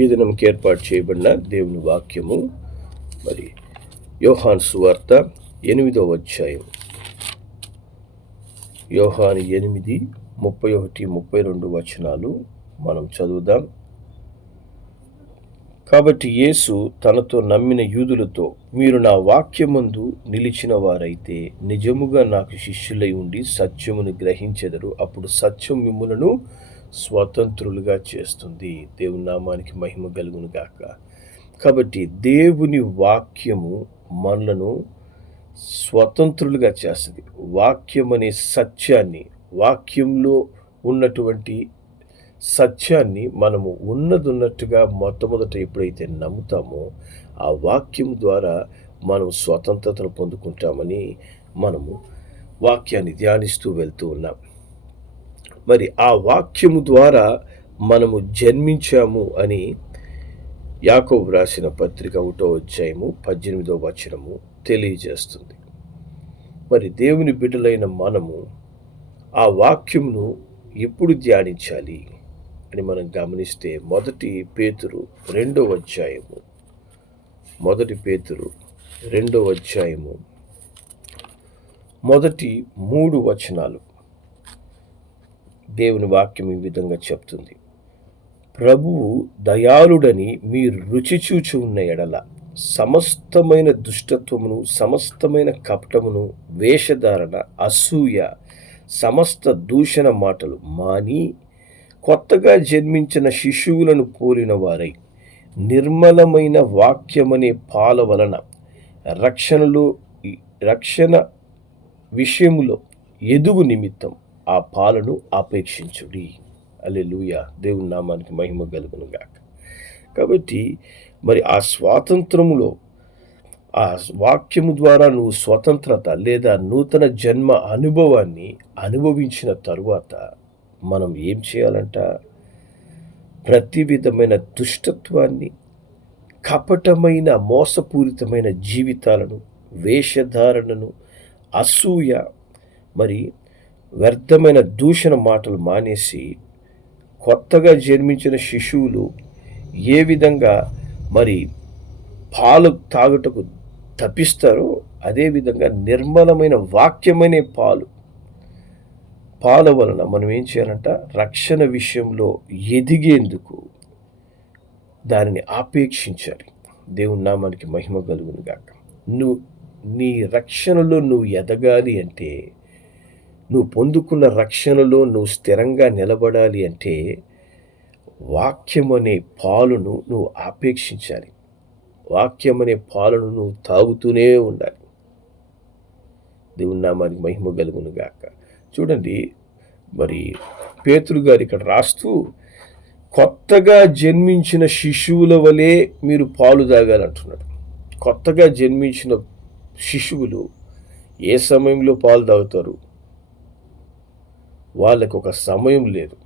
ఈ దినంకి ఏర్పాటు చేయబడిన దేవుని వాక్యము మరి యోహాను సువార్త 8వ అధ్యాయం. యోహాను 8, 31, 32 వచనాలు మనం చదువుదాం. కాబట్టి యేసు తనతో నమ్మిన యూదులతో, మీరు నా వాక్యమందు నిలిచిన వారైతే నిజముగా నాకు శిష్యులై ఉండి సత్యమును గ్రహించెదరు. అప్పుడు సత్యం మిమ్ములను స్వతంత్రులుగా చేస్తుంది. దేవుని నామానికి మహిమ కలుగును గాక. కాబట్టి దేవుని వాక్యము మనలను స్వతంత్రులుగా చేస్తుంది. వాక్యం అనే సత్యాన్ని, వాక్యంలో ఉన్నటువంటి సత్యాన్ని మనము ఉన్నట్టుగా మొట్టమొదట ఎప్పుడైతే నమ్ముతామో ఆ వాక్యం ద్వారా మనం స్వతంత్రతను పొందుకుంటామని మనము వాక్యాన్ని ధ్యానిస్తూ వెళ్తూ ఉన్నాం. మరి ఆ వాక్యము ద్వారా మనము జన్మించాము అని యాకోబు రాసిన పత్రిక 1వ అధ్యాయము 18వ వచనము తెలియజేస్తుంది. మరి దేవుని బిడ్డలైన మనము ఆ వాక్యమును ఎప్పుడు ధ్యానించాలి అని మనం గమనిస్తే 1 పేతురు 2వ అధ్యాయము, 1 పేతురు 2వ అధ్యాయము మొదటి 3 వచనాలు దేవుని వాక్యం ఈ విధంగా చెప్తుంది. ప్రభువు దయాళుడని మీరు రుచి చూచి ఉన్న ఎడల సమస్తమైన దుష్టత్వమును, సమస్తమైన కపటమును, వేషధారణ, అసూయ, సమస్త దూషణ మాటలు మాని కొత్తగా జన్మించిన శిశువులను పోలిన వారై నిర్మలమైన వాక్యమనే పాల వలన రక్షణ విషయములో ఎదుగు నిమిత్తం ఆ పాలను ఆపేక్షించుడి. హల్లెలూయా. దేవుని నామానికి మహిమ కలుగును గాక. కాబట్టి మరి ఆ స్వాతంత్రములో, ఆ వాక్యము ద్వారా నువ్వు స్వతంత్రత లేదా నూతన జన్మ అనుభవాన్ని అనుభవించిన తరువాత మనం ఏం చేయాలంట? ప్రతి విధమైన దుష్టత్వాన్ని, కపటమైన మోసపూరితమైన జీవితాలను, వేషధారణను, అసూయ, మరి వ్యర్థమైన దూషణ మాటలు మానేసి కొత్తగా జన్మించిన శిశువులు ఏ విధంగా మరి పాలు తాగుటకు తప్పిస్తారో అదేవిధంగా నిర్మలమైన వాక్యమనే పాల వలన మనం ఏం చేయాలంట? రక్షణ విషయంలో ఎదిగేందుకు దానిని ఆపేక్షించాలి. దేవుని నామానికి మహిమ కలుగును గాక. నీ రక్షణలో నువ్వు ఎదగాలి అంటే, నువ్వు పొందుకున్న రక్షణలో నువ్వు స్థిరంగా నిలబడాలి అంటే వాక్యం అనే పాలును నువ్వు ఆపేక్షించాలి. వాక్యం అనే పాలను నువ్వు తాగుతూనే ఉండాలి. దేవుని నామానికి మహిమ కలుగును గాక. చూడండి, మరి పేతురు గారు ఇక్కడ రాస్తూ కొత్తగా జన్మించిన శిశువుల వలె మీరు పాలు తాగాలంటున్నాడు. కొత్తగా జన్మించిన శిశువులు ఏ సమయంలో పాలు తాగుతారు? వాళ్ళకి ఒక సమయం లేదు.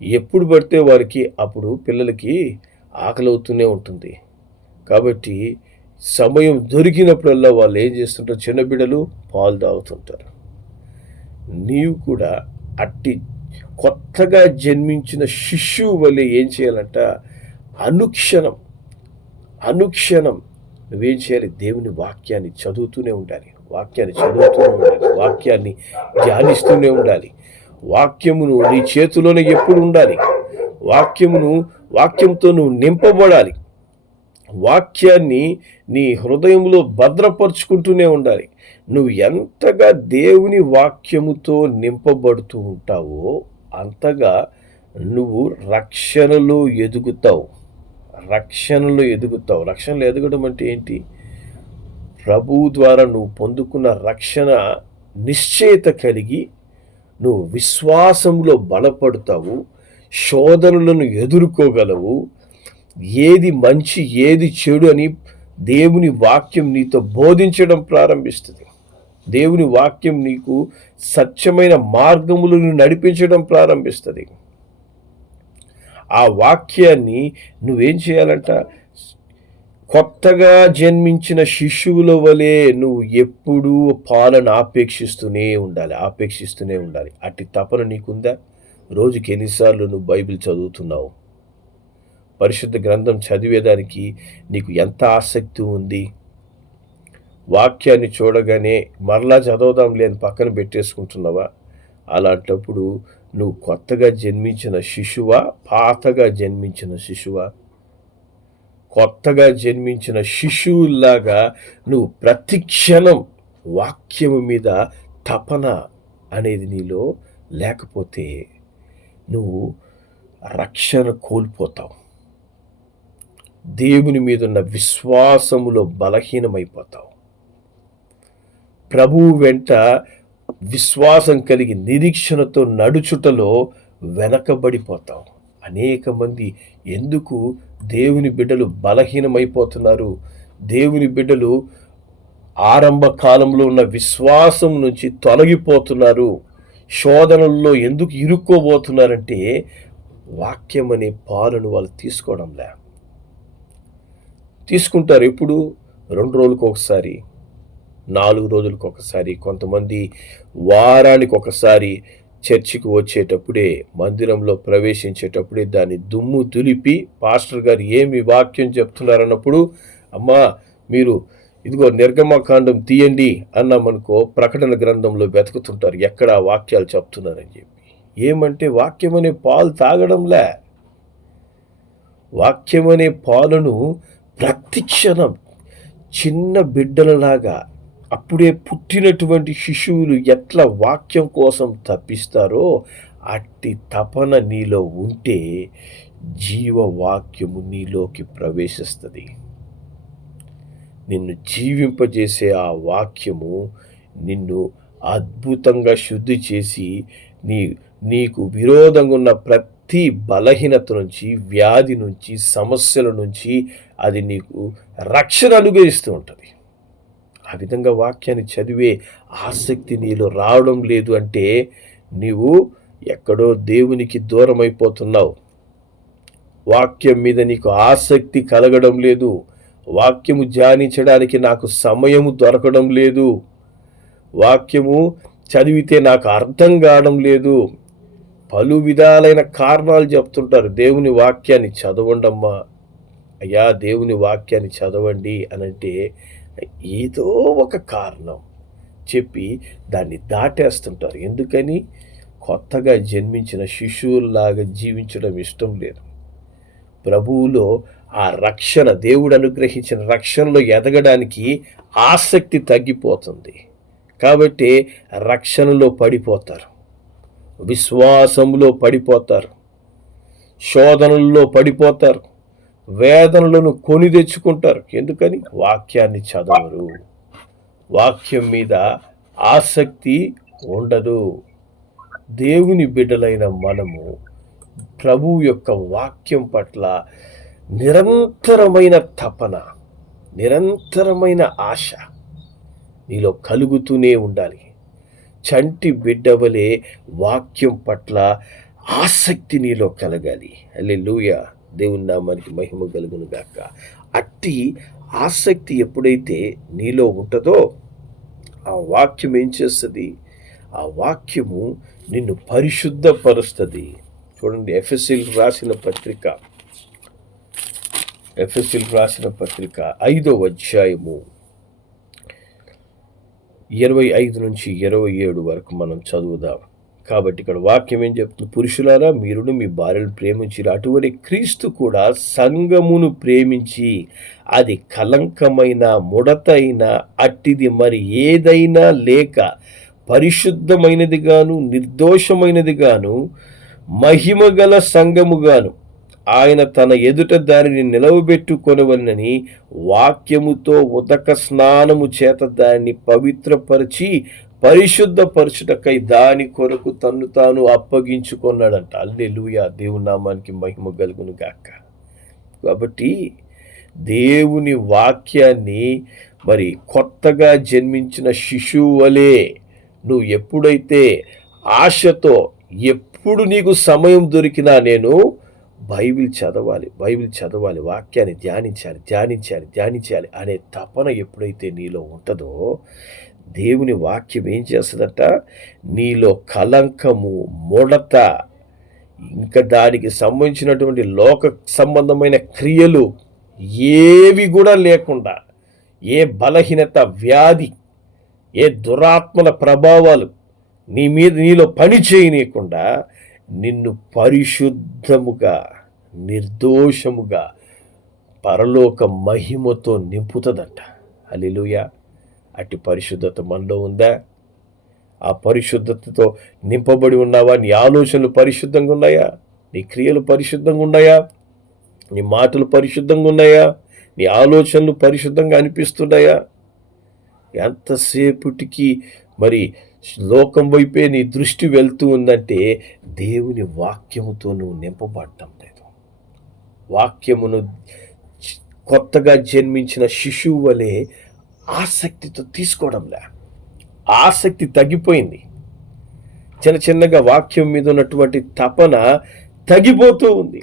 ఎప్పుడు పడితే వారికి అప్పుడు పిల్లలకి ఆకలి అవుతూనే ఉంటుంది. కాబట్టి సమయం దొరికినప్పుడల్లా వాళ్ళు ఏం చేస్తుంటారు? చిన్న బిడ్డలు పాలు తాగుతుంటారు. నీవు కూడా అట్టి కొత్తగా జన్మించిన శిశువు వలె ఏం చేయాలంట? అనుక్షణం నువ్వేం చేయాలి? దేవుని వాక్యాన్ని చదువుతూనే ఉండాలి. వాక్యాన్ని ధ్యానిస్తూనే ఉండాలి. వాక్యమును నీ చేతిలోనే ఎప్పుడు ఉండాలి. వాక్యంతో నువ్వు నింపబడాలి. వాక్యాన్ని నీ హృదయంలో భద్రపరుచుకుంటూనే ఉండాలి. నువ్వు ఎంతగా దేవుని వాక్యముతో నింపబడుతూ ఉంటావో అంతగా నువ్వు రక్షణలో ఎదుగుతావు. రక్షణలో ఎదగడం అంటే ఏంటి? ప్రభువు ద్వారా నువ్వు పొందుకున్న రక్షణ నిశ్చయత కలిగి నువ్వు విశ్వాసంలో బలపడతావు. శోధనలను ఎదుర్కోగలవు. ఏది మంచి, ఏది చెడు అని దేవుని వాక్యం నీతో బోధించడం ప్రారంభిస్తుంది. దేవుని వాక్యం నీకు సత్యమైన మార్గములను నడిపించడం ప్రారంభిస్తుంది. ఆ వాక్యాన్ని నువ్వేం చేయాలంట? కొత్తగా జన్మించిన శిశువుల వలె నువ్వు ఎప్పుడూ పాలను ఆపేక్షిస్తూనే ఉండాలి. అట్టి తపన నీకుందా? రోజుకి ఎన్నిసార్లు నువ్వు బైబిల్ చదువుతున్నావు? పరిశుద్ధ గ్రంథం చదివేదానికి నీకు ఎంత ఆసక్తి ఉంది? వాక్యాన్ని చూడగానే మరలా చదవదాంలే అని పక్కన పెట్టేసుకుంటున్నావా? అలాంటప్పుడు నువ్వు కొత్తగా జన్మించిన శిశువా, పాతగా జన్మించిన శిశువా? కొత్తగా జన్మించిన శిశువులాగా నువ్వు ప్రతిక్షణం వాక్యము మీద తపన అనేది నీలో లేకపోతే నువ్వు రక్షణ కోల్పోతావు. దేవుని మీదున్న విశ్వాసములో బలహీనమైపోతావు. ప్రభువు వెంట విశ్వాసం కలిగి నిరీక్షణతో నడుచుటలో వెనకబడిపోతావు. అనేక మంది ఎందుకు దేవుని బిడ్డలు బలహీనమైపోతున్నారు? దేవుని బిడ్డలు ఆరంభ కాలంలో ఉన్న విశ్వాసం నుంచి తొలగిపోతున్నారు. శోధనల్లో ఎందుకు ఇరుక్కోబోతున్నారంటే వాక్యం అనే పాలను వాళ్ళు తీసుకోవడంలే. తీసుకుంటారు ఎప్పుడు? 2 రోజులకు ఒకసారి, 4 రోజులకు ఒకసారి, కొంతమంది వారానికి ఒకసారి చర్చికి వచ్చేటప్పుడే, మందిరంలో ప్రవేశించేటప్పుడే దాన్ని దుమ్ము దులిపి పాస్టర్ గారు ఏమి వాక్యం చెప్తున్నారన్నప్పుడు, అమ్మా మీరు ఇదిగో నిర్గమకాండం తీయండి అన్నామనుకో, ప్రకటన గ్రంథంలో వెతుకుతుంటారు ఎక్కడ వాక్యాలు చెప్తున్నారని చెప్పి. ఏమంటే వాక్యం అనే పాలు తాగడంలే. వాక్యం అనే పాలను ప్రతిక్షణం చిన్న బిడ్డలలాగా, అప్పుడే పుట్టినటువంటి శిశువులు ఎట్లా వాక్యం కోసం తప్పిస్తారో అట్టి తపన నీలో ఉంటే జీవవాక్యము నీలోకి ప్రవేశిస్తుంది. నిన్ను జీవింపజేసే ఆ వాక్యము నిన్ను అద్భుతంగా శుద్ధి చేసి నీకు విరోధంగా ఉన్న ప్రతి బలహీనత నుంచి, వ్యాధి నుంచి, సమస్యల నుంచి అది నీకు రక్షణ అనుగ్రహిస్తూ ఉంటుంది. ఆ విధంగా వాక్యాన్ని చదివే ఆసక్తి నీలో రావడం లేదు అంటే నీవు ఎక్కడో దేవునికి దూరం అయిపోతున్నావు. వాక్యం మీద నీకు ఆసక్తి కలగడం లేదు. వాక్యము ధ్యానించడానికి నాకు సమయము దొరకడం లేదు. వాక్యము చదివితే నాకు అర్థం కావడం లేదు. పలు విధాలైన కారణాలు చెప్తుంటారు. దేవుని వాక్యాన్ని చదవండమ్మా, అయ్యా దేవుని వాక్యాన్ని చదవండి అనంటే ఏదో ఒక కారణం చెప్పి దాన్ని దాటేస్తుంటారు. ఎందుకని? కొత్తగా జన్మించిన శిశువుల్లాగా జీవించడం ఇష్టం లేదు. ప్రభువులో ఆ రక్షణ, దేవుడు అనుగ్రహించిన రక్షణలో ఎదగడానికి ఆసక్తి తగ్గిపోతుంది. కాబట్టి రక్షణలో పడిపోతారు, విశ్వాసంలో పడిపోతారు, శోధనల్లో పడిపోతారు, వేదనలను కొని తెచ్చుకుంటారు. ఎందుకని? వాక్యాన్ని చదవరు, వాక్యం మీద ఆసక్తి ఉండదు. దేవుని బిడ్డలైన మనము ప్రభువు యొక్క వాక్యం పట్ల నిరంతరమైన తపన, నిరంతరమైన ఆశ నీలో కలుగుతూనే ఉండాలి. చంటి బిడ్డవలే వాక్యం పట్ల ఆసక్తి నీలో కలగాలి. హల్లెలూయా, దేవుని నామానికి మహిమ కలుగును గాక. అట్టి ఆసక్తి ఎప్పుడైతే నీలో ఉంటుందో ఆ వాక్యం ఏం చేస్తుంది? ఆ వాక్యము నిన్ను పరిశుద్ధపరుస్తుంది. చూడండి, ఎఫెసీయులకు రాసిన పత్రిక 5వ అధ్యాయము 25 నుంచి 27 వరకు మనం చదువుదాం. కాబట్టి ఇక్కడ వాక్యం ఏం చెప్తుంది? పురుషులారా, మీరును మీ భార్యను ప్రేమించిరి, అటువంటి క్రీస్తు కూడా సంఘమును ప్రేమించి అది కలంకమైన, ముడతైన, అట్టిది మరి ఏదైనా లేక పరిశుద్ధమైనదిగాను నిర్దోషమైనదిగాను మహిమగల సంఘముగాను ఆయన తన ఎదుట దానిని నిలవబెట్టుకొనవలెనని వాక్యముతో ఉదక స్నానము చేత దాన్ని పవిత్రపరిచి పరిశుద్ధపరచుటకై దాని కొరకు తన్ను తాను అప్పగించుకున్నాడంట. హల్లెలూయా, దేవుని నామానికి మహిమ కలుగును గాక. కాబట్టి దేవుని వాక్యాన్ని మరి కొత్తగా జన్మించిన శిశువు వలె నువ్వు ఎప్పుడైతే ఆశతో, ఎప్పుడు నీకు సమయం దొరికినా నేను బైబిల్ చదవాలి, వాక్యాన్ని ధ్యానించాలి అనే తపన ఎప్పుడైతే నీలో ఉంటుందో దేవుని వాక్యం ఏం చేస్తుందట? నీలో కలంకము, ముడత ఇంకా దానికి సంబంధించినటువంటి లోక సంబంధమైన క్రియలు ఏవి కూడా లేకుండా, ఏ బలహీనత, వ్యాధి, ఏ దురాత్మల ప్రభావాలు నీలో పని చేయనీయకుండా నిన్ను పరిశుద్ధముగా, నిర్దోషముగా పరలోక మహిమతో నింపుతుందంట. హల్లెలూయా. అట్టి పరిశుద్ధత మనలో ఉందా? ఆ పరిశుద్ధతతో నింపబడి ఉన్నావా? నీ ఆలోచనలు పరిశుద్ధంగా ఉన్నాయా? నీ క్రియలు పరిశుద్ధంగా ఉన్నాయా? నీ మాటలు పరిశుద్ధంగా ఉన్నాయా? నీ ఆలోచనలు పరిశుద్ధంగా అనిపిస్తున్నాయా? ఎంతసేపటికి మరి లోకం వైపే నీ దృష్టి వెళ్తూ ఉందంటే దేవుని వాక్యముతో నువ్వు నింపబడటం లేదు. వాక్యమును కొత్తగా జన్మించిన శిశువు వలె ఆసక్తితో తీసుకోవడంలే. ఆసక్తి తగ్గిపోయింది. చిన్న చిన్నగా వాక్యం మీద ఉన్నటువంటి తపన తగ్గిపోతూ ఉంది.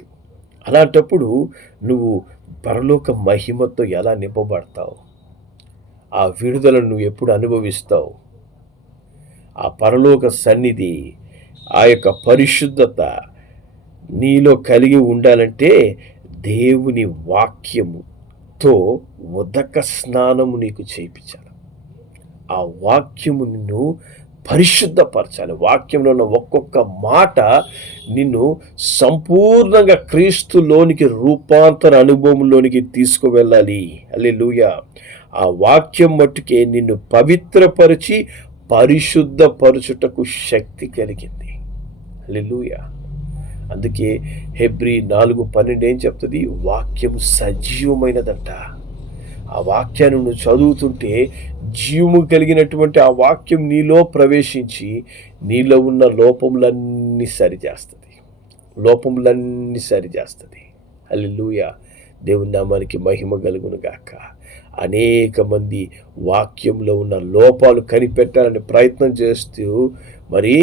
అలాంటప్పుడు నువ్వు పరలోక మహిమతో ఎలా నింపబడతావు? ఆ విడుదలను నువ్వు ఎప్పుడు అనుభవిస్తావు? ఆ పరలోక సన్నిధి, ఆ యొక్క పరిశుద్ధత నీలో కలిగి ఉండాలంటే దేవుని వాక్యముతో ఉదక స్నానము నీకు చేయించాలి. ఆ వాక్యము నిన్ను పరిశుద్ధపరచాలి. వాక్యంలో ఉన్న ఒక్కొక్క మాట నిన్ను సంపూర్ణంగా క్రీస్తులోనికి రూపాంతర అనుభవంలోనికి తీసుకువెళ్ళాలి. హల్లెలూయా. ఆ వాక్యం మట్టుకే నిన్ను పవిత్రపరిచి పరిశుద్ధపరచుటకు శక్తి కలిగింది. హల్లెలూయా. అందుకే హెబ్రీ 4:12 ఏం చెప్తుంది? వాక్యము సజీవమైనదంట. ఆ వాక్యాన్ని నువ్వు చదువుతుంటే జీవము కలిగినటువంటి ఆ వాక్యం నీలో ప్రవేశించి నీలో ఉన్న లోపములన్నీ సరిచేస్తుంది. హల్లెలూయా. దేవుని నామానికి మహిమ కలుగును గాక. అనేక మంది వాక్యంలో ఉన్న లోపాలు కనిపెట్టాలని ప్రయత్నం చేస్తూ మరి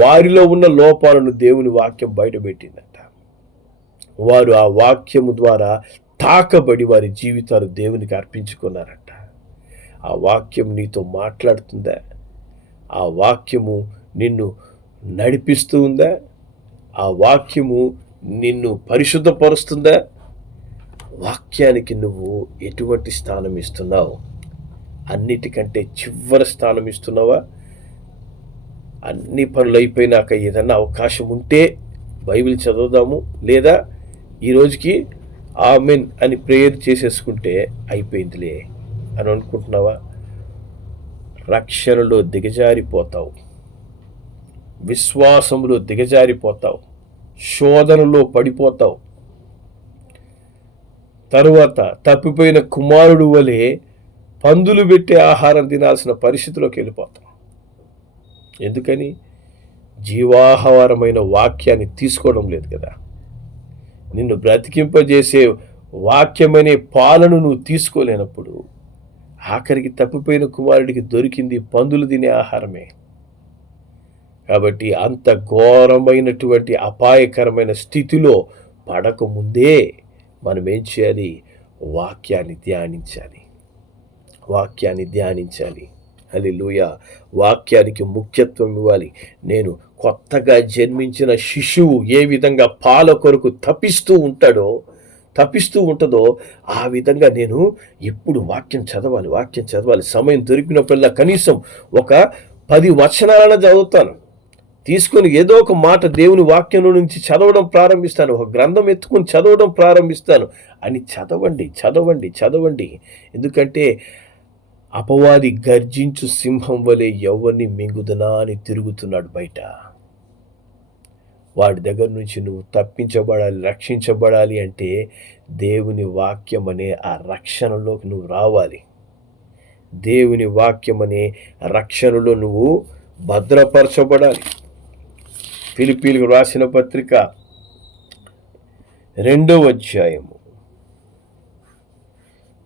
వారిలో ఉన్న లోపాలను దేవుని వాక్యం బయటపెట్టిందట. వారు ఆ వాక్యము ద్వారా తాకబడి వారి జీవితాలు దేవునికి అర్పించుకున్నారట. ఆ వాక్యం నీతో మాట్లాడుతుందా? ఆ వాక్యము నిన్ను నడిపిస్తూ ఉందా? ఆ వాక్యము నిన్ను పరిశుద్ధపరుస్తుందా? వాక్యానికి నువ్వు ఎటువంటి స్థానం ఇస్తున్నావు? అన్నిటికంటే చివరి స్థానం ఇస్తున్నావా? అన్ని పనులు అయిపోయినాక ఏదన్నా అవకాశం ఉంటే బైబిల్ చదువుదాము, లేదా ఈరోజుకి ఆమెన్ అని ప్రేయర్ చేసేసుకుంటే అయిపోయిందిలే అని అనుకుంటున్నావా? రక్షణలో దిగజారిపోతావు, విశ్వాసంలో దిగజారిపోతావు, శోధనలో పడిపోతావు. తరువాత తప్పిపోయిన కుమారుడు వలె పందులు పెట్టే ఆహారం తినాల్సిన పరిస్థితిలోకి వెళ్ళిపోతాం. ఎందుకని? జీవాహారమైన వాక్యాన్ని తీసుకోవడం లేదు కదా. నిన్ను బ్రతికింపజేసే వాక్యమనే పాలను నువ్వు తీసుకోలేనప్పుడు ఆఖరికి తప్పిపోయిన కుమారుడికి దొరికింది పందులు తినే ఆహారమే. కాబట్టి అంత ఘోరమైనటువంటి అపాయకరమైన స్థితిలో పడకముందే మనం ఏం చేయాలి? వాక్యాన్ని ధ్యానించాలి. హల్లెలూయా. వాక్యానికి ముఖ్యత్వం ఇవ్వాలి. నేను కొత్తగా జన్మించిన శిశువు ఏ విధంగా పాల కొరకు తపిస్తూ ఉంటుందో ఆ విధంగా నేను ఎప్పుడు వాక్యం చదవాలి. సమయం దొరికినప్పుడల్లా కనీసం ఒక 10 వచనాలను చదువుతాను. తీసుకొని ఏదో ఒక మాట దేవుని వాక్యంలో నుంచి చదవడం ప్రారంభిస్తాను. ఒక గ్రంథం ఎత్తుకొని చదవడం ప్రారంభిస్తాను. అని చదవండి. ఎందుకంటే అపవాది గర్జించు సింహం వలె ఎవరిని మింగుదనా అని తిరుగుతున్నాడు బయట. వాడి దగ్గర నుంచి నువ్వు తప్పించబడాలి, రక్షించబడాలి అంటే దేవుని వాక్యం అనే ఆ రక్షణలోకి నువ్వు రావాలి. దేవుని వాక్యం అనే రక్షణలో నువ్వు భద్రపరచబడాలి. ఫిలిప్పీలకు రాసిన పత్రిక 2వ అధ్యాయము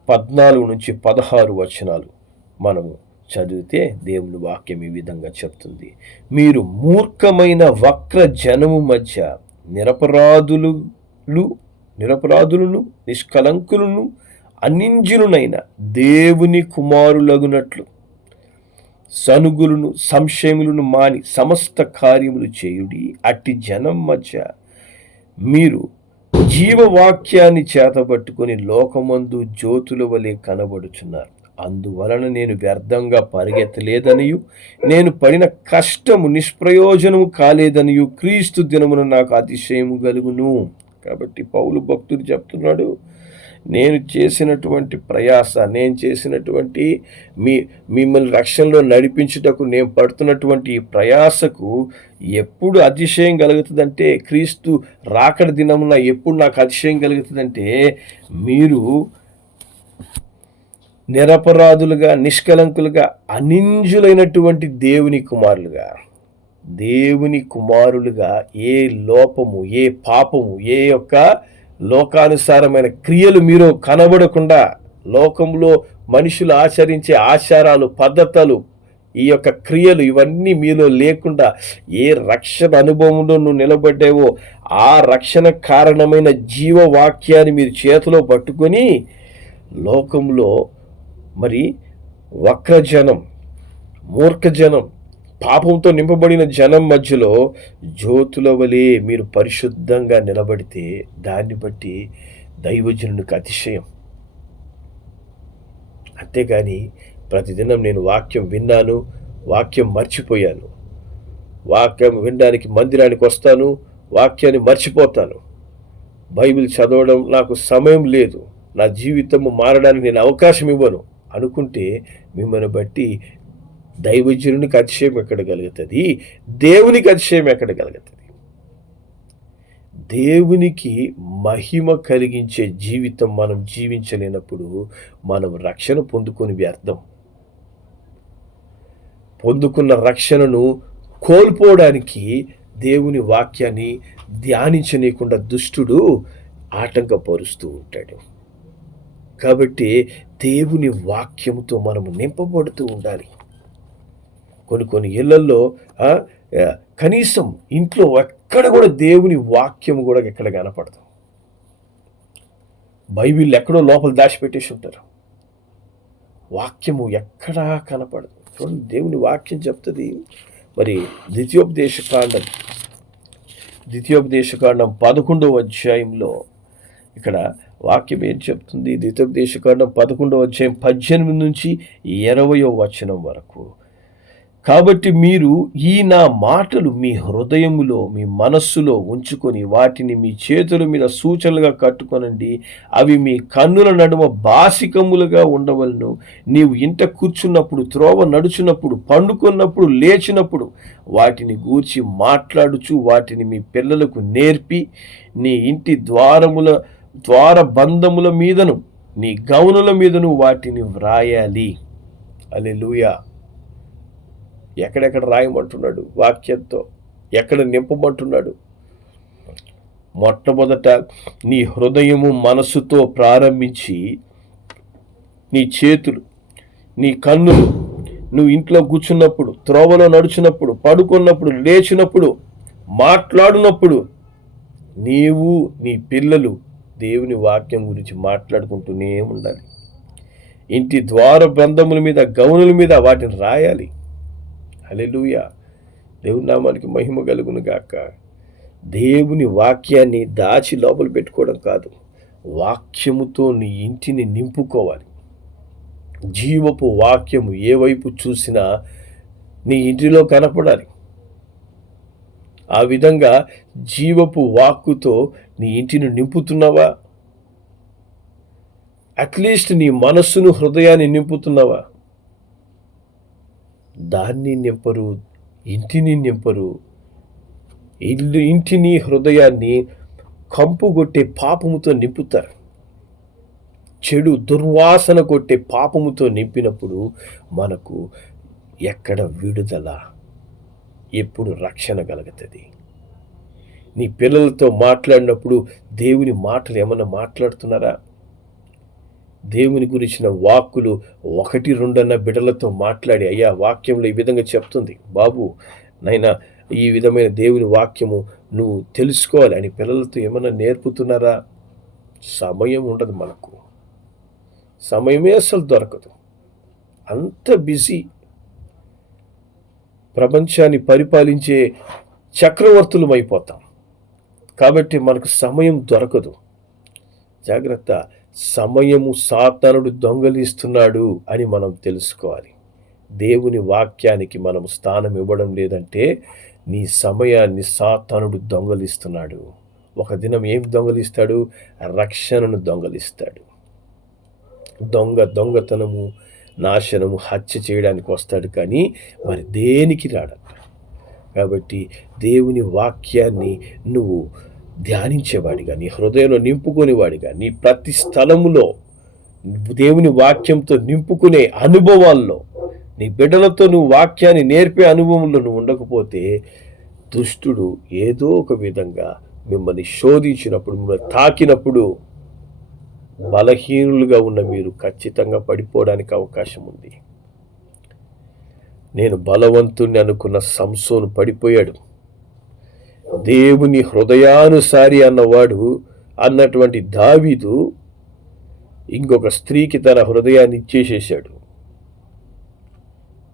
14-16 వచనాలు మనము చదివితే దేవుని వాక్యం ఈ విధంగా చెప్తుంది. మీరు మూర్ఖమైన వక్ర జనము మధ్య నిరపరాధులను నిష్కలంకులను అన్నింజునునైన దేవుని కుమారులగునట్లు సనుగులను సంశయములను మాని సమస్త కార్యములు చేయుడి. అట్టి జనం మధ్య మీరు జీవవాక్యాన్ని చేతబట్టుకొని లోకమందు జ్యోతుల వలె కనబడుచున్నారు. అందువలన నేను వ్యర్థంగా పరిగెత్తలేదనియు నేను పడిన కష్టము నిష్ప్రయోజనము కాలేదనియు క్రీస్తు దినమున నాకు అతిశయము కలుగును. కాబట్టి పౌలు భక్తుడు చెప్తున్నాడు, నేను చేసినటువంటి ప్రయాస, నేను చేసినటువంటి మిమ్మల్ని రక్షణలో నడిపించుటకు నేను పడుతున్నటువంటి ఈ ప్రయాసకు ఎప్పుడు అతిశయం కలుగుతుందంటే, క్రీస్తు రాకడ దినమున ఎప్పుడు నాకు అతిశయం కలుగుతుందంటే, మీరు నిరపరాధులుగా, నిష్కలంకులుగా, అనింజులైనటువంటి దేవుని కుమారులుగా ఏ లోపము, ఏ పాపము, ఏ యొక్క లోకానుసారమైన క్రియలు మీరు కనబడకుండా, లోకంలో మనుషులు ఆచరించే ఆచారాలు, పద్ధతులు, ఈ యొక్క క్రియలు ఇవన్నీ మీలో లేకుండా ఏ రక్షణ అనుభవంలో నువ్వు నిలబడ్డావో ఆ రక్షణ కారణమైన జీవవాక్యాన్ని మీరు చేతిలో పట్టుకొని లోకంలో మరి వక్రజనం, మూర్ఖజనం, పాపంతో నింపబడిన జనం మధ్యలో జ్యోతుల వలె మీరు పరిశుద్ధంగా నిలబడితే దాన్ని బట్టి దైవజనునికి అతిశయం. అంతేగాని ప్రతిదినం నేను వాక్యం విన్నాను, వాక్యం మర్చిపోయాను, వాక్యం వినడానికి మందిరానికి వస్తాను, వాక్యాన్ని మర్చిపోతాను, బైబిల్ చదవడం నాకు సమయం లేదు, నా జీవితము మారడానికి నేను అవకాశం ఇవ్వను అనుకుంటే మిమ్మల్ని బట్టి దైవజనునికి అతిశయం ఎక్కడ కలుగుతుంది? దేవునికి అతిశయం ఎక్కడ కలుగుతుంది? దేవునికి మహిమ కలిగించే జీవితం మనం జీవించలేనప్పుడు మనం రక్షణ పొందుకొని వ్యర్థం. పొందుకున్న రక్షణను కోల్పోవడానికి దేవుని వాక్యాన్ని ధ్యానించనీయకుండా దుష్టుడు ఆటంకపరుస్తూ ఉంటాడు. కాబట్టి దేవుని వాక్యముతో మనము నింపబడుతూ ఉండాలి. కొన్ని ఇళ్లల్లో కనీసం ఇంట్లో ఎక్కడ కూడా దేవుని వాక్యము కూడా ఎక్కడ కనపడదు. బైబిల్ ఎక్కడో లోపల దాచిపెట్టేసి ఉంటారు, వాక్యము ఎక్కడా కనపడదు. చూడండి, దేవుని వాక్యం చెప్తుంది. మరి ద్వితీయోపదేశకాండం 11వ అధ్యాయంలో ఇక్కడ వాక్యం ఏం చెప్తుంది? ద్వితీయోపదేశకాండం 11వ అధ్యాయం 18 నుంచి 20వ వచనం వరకు. కాబట్టి మీరు ఈ నా మాటలు మీ హృదయములో, మీ మనస్సులో ఉంచుకొని వాటిని మీ చేతుల మీద సూచనలుగా కట్టుకొనండి. అవి మీ కన్నుల నడుమ బాసికములుగా ఉండవలను. నీవు ఇంట కూర్చున్నప్పుడు, త్రోవ నడుచున్నప్పుడు, పండుకున్నప్పుడు, లేచినప్పుడు వాటిని గూర్చి మాట్లాడుచు వాటిని మీ పిల్లలకు నేర్పి నీ ఇంటి ద్వారబంధముల మీదను నీ గౌనుల మీదను వాటిని వ్రాయాలి. హల్లెలూయా. ఎక్కడెక్కడ రాయమంటున్నాడు? వాక్యంతో ఎక్కడ నింపమంటున్నాడు? మొట్టమొదట నీ హృదయము మనసుతో ప్రారంభించి నీ చేతులు, నీ కన్నులు, నువ్వు ఇంట్లో కూర్చున్నప్పుడు, త్రోవలో నడుచున్నప్పుడు, పడుకున్నప్పుడు, లేచినప్పుడు, మాట్లాడినప్పుడు నీవు నీ పిల్లలు దేవుని వాక్యం గురించి మాట్లాడుకుంటూనే ఉండాలి. ఇంటి ద్వారబంధముల మీద, గౌనుల మీద వాటిని రాయాలి. హల్లెలూయా. దేవుని నామానికి మహిమ కలుగును గాక. దేవుని వాక్యాన్ని దాచి లోపల పెట్టుకోవడం కాదు, వాక్యముతో నీ ఇంటిని నింపుకోవాలి. జీవపు వాక్యము ఏ వైపు చూసినా నీ ఇంటిలో కనపడాలి. ఆ విధంగా జీవపు వాక్కుతో నీ ఇంటిని నింపుతున్నావా? అట్లీస్ట్ నీ మనస్సును, హృదయాన్ని నింపుతున్నావా? దాన్ని నింపరు, ఇంటిని నింపరు. ఇంటిని, హృదయాన్ని కంపుగొట్టే పాపముతో నింపుతారు. చెడు దుర్వాసన కొట్టే పాపముతో నింపినప్పుడు మనకు ఎక్కడ విడుదల, ఎప్పుడు రక్షణ కలుగుతుంది? నీ పిల్లలతో మాట్లాడినప్పుడు దేవుని మాటలు ఏమన్నా మాట్లాడుతున్నారా? దేవుని గురించిన వాక్కులు 1-2 బిడ్డలతో మాట్లాడి, అయ్యా వాక్యంలో ఈ విధంగా చెప్తుంది బాబు, నైనా ఈ విధమైన దేవుని వాక్యము నువ్వు తెలుసుకోవాలి అని పిల్లలతో ఏమన్నా నేర్పుతున్నారా? సమయం ఉండదు, మనకు సమయమే అసలు దొరకదు, అంత బిజీ. ప్రపంచాన్ని పరిపాలించే చక్రవర్తులం అయిపోతాం. కాబట్టి మనకు సమయం దొరకదు. జాగ్రత్త. సమయము సాతానుడు దొంగలిస్తున్నాడు అని మనం తెలుసుకోవాలి. దేవుని వాక్యానికి మనం స్థానం ఇవ్వడం లేదంటే నీ సమయాన్ని సాతానుడు దొంగలిస్తున్నాడు. ఒక దినం ఏం దొంగలిస్తాడు? రక్షణను దొంగలిస్తాడు. దొంగతనము, నాశనము, హత్య చేయడానికి వస్తాడు, కానీ మరి దేనికి రాడంట. కాబట్టి దేవుని వాక్యాన్ని నువ్వు ధ్యానించేవాడిగా, నీ హృదయంలో నింపుకునేవాడిగా, నీ ప్రతి స్థలములో దేవుని వాక్యంతో నింపుకునే అనుభవాల్లో, నీ బిడ్డలతో నువ్వు వాక్యాన్ని నేర్పే అనుభవంలో నువ్వు ఉండకపోతే దుష్టుడు ఏదో ఒక విధంగా మిమ్మల్ని శోధించినప్పుడు, మిమ్మల్ని తాకినప్పుడు బలహీనులుగా ఉన్న మీరు ఖచ్చితంగా పడిపోవడానికి అవకాశం ఉంది. నేను బలవంతుణ్ణి అనుకున్న సంసోను పడిపోయాడు. దేవుని హృదయానుసారి అన్నటువంటి దావీదు ఇంకొక స్త్రీకి తన హృదయాన్ని ఇచ్చేసేసాడు.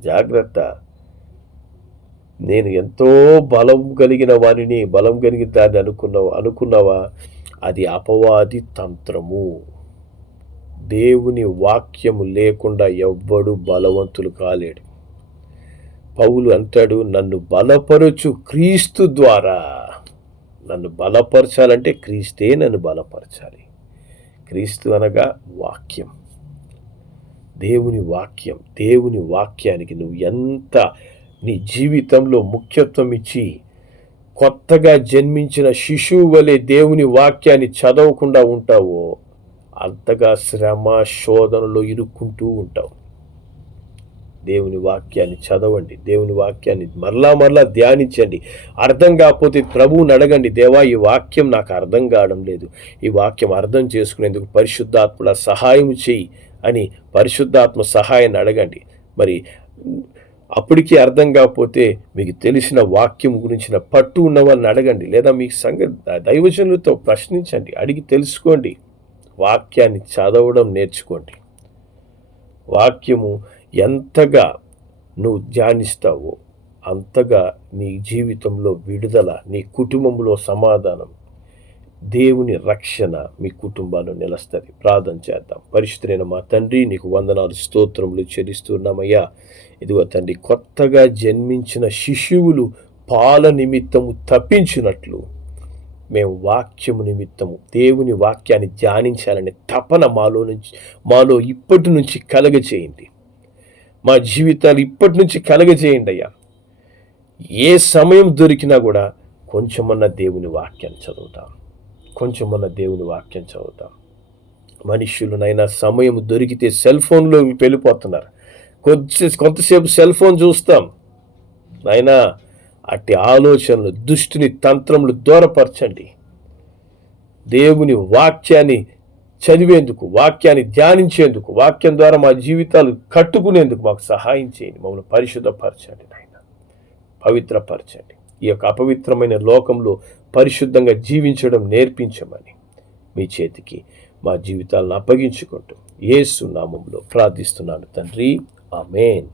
జాగ్రత్త. నేను ఎంతో బలం కలిగిన దాన్ని అనుకున్నావా? అది అపవాది తంత్రము. దేవుని వాక్యము లేకుండా ఎవ్వడు బలవంతులు కాలేడు. పౌలు అంటాడు, నన్ను బలపరచు క్రీస్తు ద్వారా. నన్ను బలపరచాలంటే క్రీస్తే నన్ను బలపరచాలి. క్రీస్తు అనగా వాక్యం, దేవుని వాక్యం. దేవుని వాక్యానికి నువ్వు ఎంత నీ జీవితంలో ముఖ్యత్వం ఇచ్చి కొత్తగా జన్మించిన శిశువు వలె దేవుని వాక్యాన్ని చదవకుండా ఉంటావో అంతగా శ్రమ, శోధనలో ఇరుక్కుంటూ ఉంటావు. దేవుని వాక్యాన్ని చదవండి. దేవుని వాక్యాన్ని మరలా ధ్యానించండి. అర్థం కాకపోతే ప్రభువుని అడగండి, దేవా ఈ వాక్యం నాకు అర్థం కావడం లేదు, ఈ వాక్యం అర్థం చేసుకునేందుకు పరిశుద్ధాత్మల సహాయం చెయ్యి అని పరిశుద్ధాత్మ సహాయాన్ని అడగండి. మరి అప్పటికీ అర్థం కాకపోతే మీకు తెలిసిన వాక్యం గురించిన పట్టు ఉన్న వాళ్ళని అడగండి, లేదా మీ దైవజనులతో ప్రశ్నించండి, అడిగి తెలుసుకోండి. వాక్యాన్ని చదవడం నేర్చుకోండి. వాక్యము ఎంతగా నువ్వు ధ్యానిస్తావో అంతగా నీ జీవితంలో విడుదల, నీ కుటుంబంలో సమాధానం, దేవుని రక్షణ మీ కుటుంబాల్లో నిలుస్తుంది. ప్రార్థన చేద్దాం. పరిశుద్ధుడైన మా తండ్రి, నీకు వందనాలు, స్తోత్రములు చెల్లిస్తున్నామయ్యా. ఇదిగో తండ్రి, కొత్తగా జన్మించిన శిశువులు పాల నిమిత్తము తప్పించినట్లు మేము వాక్యము నిమిత్తము దేవుని వాక్యాన్ని ధ్యానించాలనే తపన మాలో ఇప్పటి నుంచి కలగచేయండి. మా జీవితాలు ఇప్పటి నుంచి కలగజేయండి అయ్యా. ఏ సమయం దొరికినా కూడా కొంచెమన్నా దేవుని వాక్యాన్ని చదువుతాం. మనుషులనైనా సమయం దొరికితే సెల్ ఫోన్లో వెళ్ళిపోతున్నారు. కొంతసేపు సెల్ ఫోన్ చూస్తాం. అయినా అట్టి ఆలోచనలు, దుష్టుని తంత్రములు దూరపరచండి. దేవుని వాక్యాన్ని చదివేందుకు, వాక్యాన్ని ధ్యానించేందుకు, వాక్యం ద్వారా మా జీవితాలు కట్టుకునేందుకు మాకు సహాయం చేయండి. మమ్మల్ని పరిశుద్ధపరచండి నాయన, పవిత్రపరచండి. ఈ యొక్క అపవిత్రమైన లోకంలో పరిశుద్ధంగా జీవించడం నేర్పించమని మీ చేతికి మా జీవితాలను అప్పగించుకుంటూ యేసు నామములో ప్రార్థిస్తున్నాను తండ్రి. ఆమేన్.